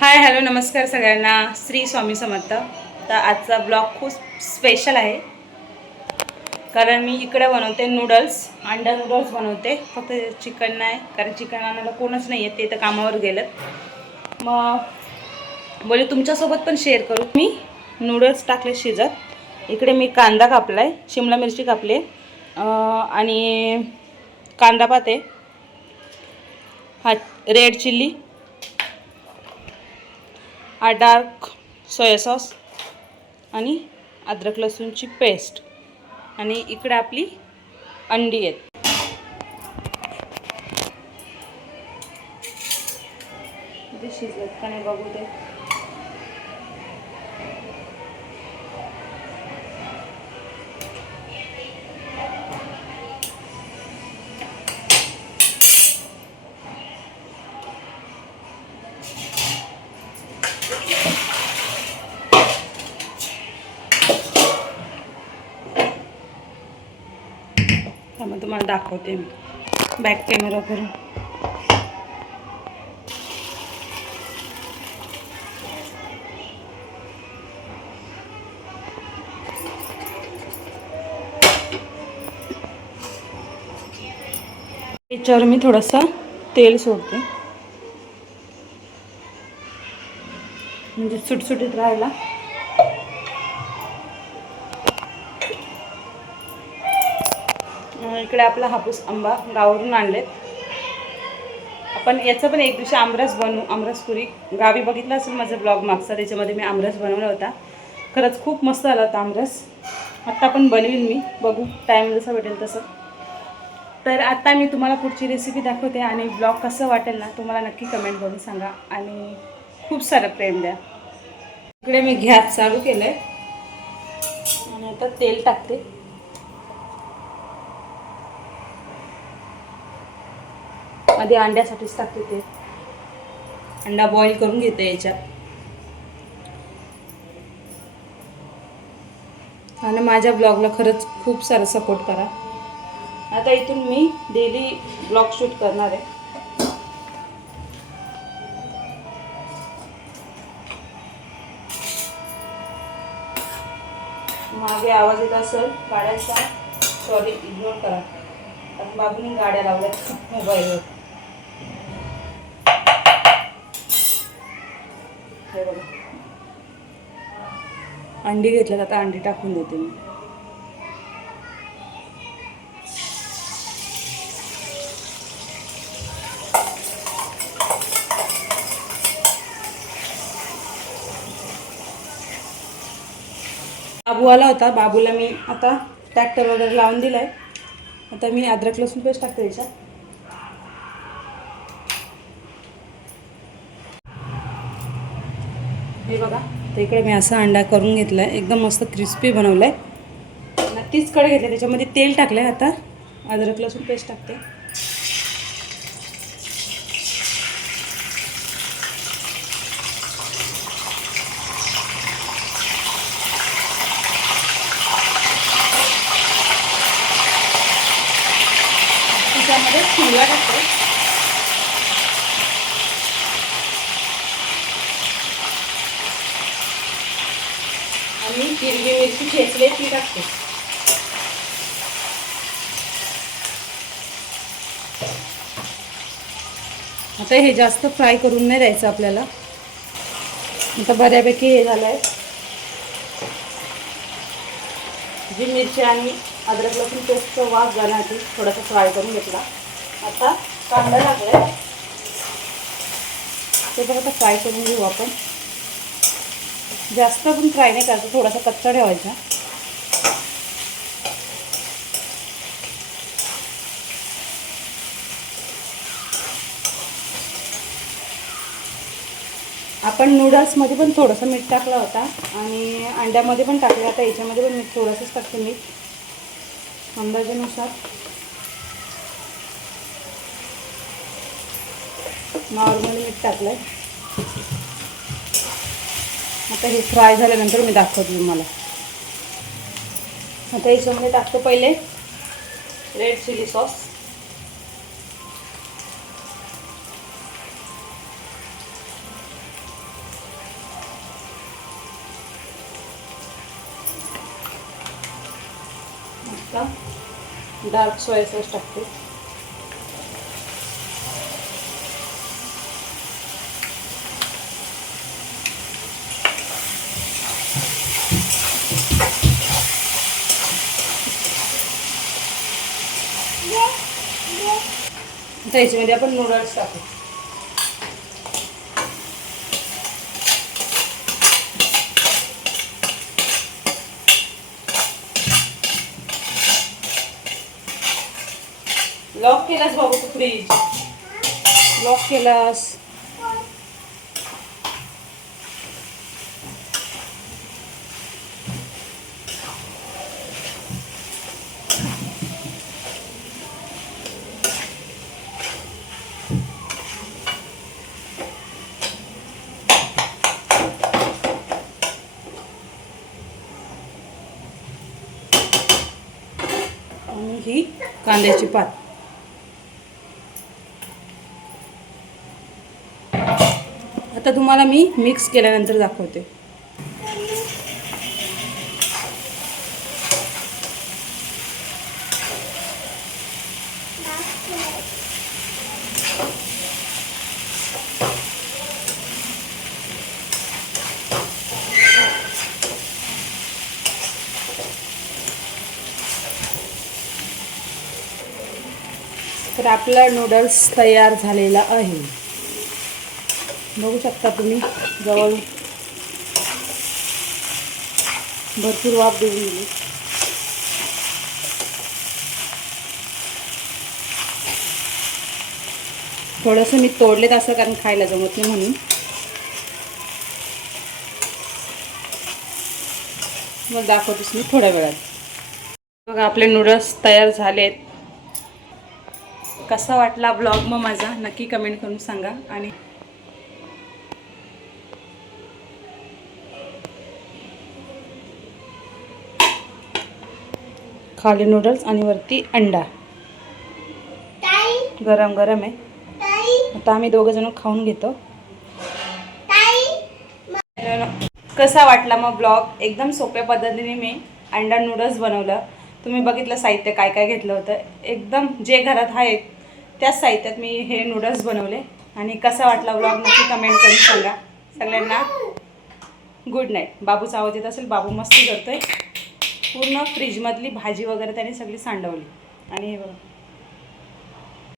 Hi hello नमस्कार सगळ्यांना. श्री स्वामी समर्थ. तर आजचा ब्लॉग खूप स्पेशल आहे कारण मी इकडे बनवते नूडल्स, अंडा नूडल्स बनवते. फक्त चिकन नाही, कारण चिकन आणायला कोणच नाही आहे, ते तर कामावर गेलं. मग बोले तुमच्यासोबत पण शेअर करू. मी नूडल्स टाकले शिजत. इकडे मी कांदा कापला आहे, शिमला मिरची कापली आणि कांदा पाते, हा रेड चिल्ली, हा डार्क सोया सॉस आणि अद्रक लसूणची पेस्ट. आणि इकडे आपली अंडी आहेत. ते शिजत का नाही बघू दे. त्यामुळे तुम्हाला दाखवते मी बॅक कॅमेरा करून. याच्यावर मी थोडंसं तेल सोडते म्हणजे सुटसुटीत राहायला. इकडे आपला हापूस आंबा गावावरून आणलेत आपण. याचं पण एक दिवशी आमरस बनवू, आमरसपुरी. गावी बघितला असेल माझा ब्लॉग मागचा, त्याच्यामध्ये मी आमरस बनवला होता. खरंच खूप मस्त आला होता आमरस. आत्ता पण बनवीन मी, बघू टाईम जसं भेटेल तसं. तर आता मी तुम्हाला पुढची रेसिपी दाखवते आणि ब्लॉग कसं वाटेल ना तुम्हाला नक्की कमेंट करून सांगा आणि खूप सारं प्रेम द्या. इकडे मी गॅस चालू केलं आहे आणि आता तेल टाकते. आधी अंड्यासाठीच टाकते ते. अंडा बॉईल करून घेते याच्यात. आणि माझ्या ब्लॉगला खरंच खूप सारं सपोर्ट करा. आता इथून मी डेली ब्लॉग शूट करणार आहे. मागे आवाज येत असेल गाड्यांचा, सॉरी, इग्नोर करा. आता बाबूने गाड्या लावल्यात मोबाईलवर. हे बघा, अंडी घेतल्यात, आता अंडी टाकून देते मी. बाबू आला होता, बाबूला मी आता ट्रॅक्टर वगैरे लावून दिलाय. आता मी अद्रक लसूण पेस्ट टाकते याच्यात. हे बघा, तर इकडे मी असा अंडा करून घेतला आहे, एकदम मस्त क्रिस्पी बनवला आहे. तीच कडे घेतले, त्याच्यामध्ये तेल टाकलं आहे. आता अद्रक लसूण पेस्ट टाकते. त्याच्यामध्ये शिमला टाकते आणि हिरवी मिरची ठेचले ती टाकते. आता हे जास्त फ्राय करून नाही द्यायचं आपल्याला. आता बऱ्यापैकी हे झालं आहे. जी मिरची आणि अद्रक लसूण पेस्टचा वास जाण्यासाठी थोडासा फ्राय करून घेतला. आता कांदा टाकला, ते पण आता फ्राय करून घेऊ आपण. जास्त पण फ्राय नाही करायचं, थोडासा कच्चा ठेवायचा. आपण नूडल्समध्ये पण थोडंसं मीठ टाकलं होता आणि अंड्यामध्ये पण टाकलं. आता याच्यामध्ये पण मीठ थोडंसंच टाकते, मीठ अंदाजानुसार. नॉर्मली मीठ टाकलं आहे. आता हे फ्राय झाल्यानंतर मी दाखवते तुम्हाला. आता याच्यामध्ये टाकतो पहिले रेड चिली सॉस. आता डार्क सोया सॉस टाकते. आता याच्यामध्ये आपण नूडल्स टाकू. लॉक केलास बाबू तू फ्रीज? लॉक केलास? आणि ही कांद्याची पात. आता तुम्हाला मी मिक्स केल्यानंतर दाखवते. तर आपला नूडल्स तयार झालेला आहे. बघू शकता तुम्ही, जवळ भरपूर वाफ देऊन दिली. थोडंसं मी तोडलेत असं, कारण खायला जमत नाही म्हणून. मग दाखवतेच मी थोड्या वेळात. बघा आपले नूडल्स तयार झालेत. कसा वाटला ब्लॉग मग माझा नक्की कमेंट करून सांगा. आणि खाली नूडल्स आणि वरती अंडा. गरम गरम आहे. आता आम्ही दोघं जण खाऊन घेतो. कसा वाटला मग ब्लॉग? एकदम सोप्या पद्धतीने मी अंडा नूडल्स बनवलं. तुम्ही बघितलं साहित्य काय काय घेतलं होतं. एकदम जे घरात आहेत त्याच साहित्यात मी हे नूडल्स बनवले. आणि कसा वाटला ब्लॉग नक्की कमेंट करून सांगा. सगळ्यांना गुड नाईट. बाबूचा आवाज येत असेल, बाबू मस्ती करतोय. पूर्ण फ्रीजमधली भाजी वगैरे त्याने सगळी सांडवली. आणि हे बघा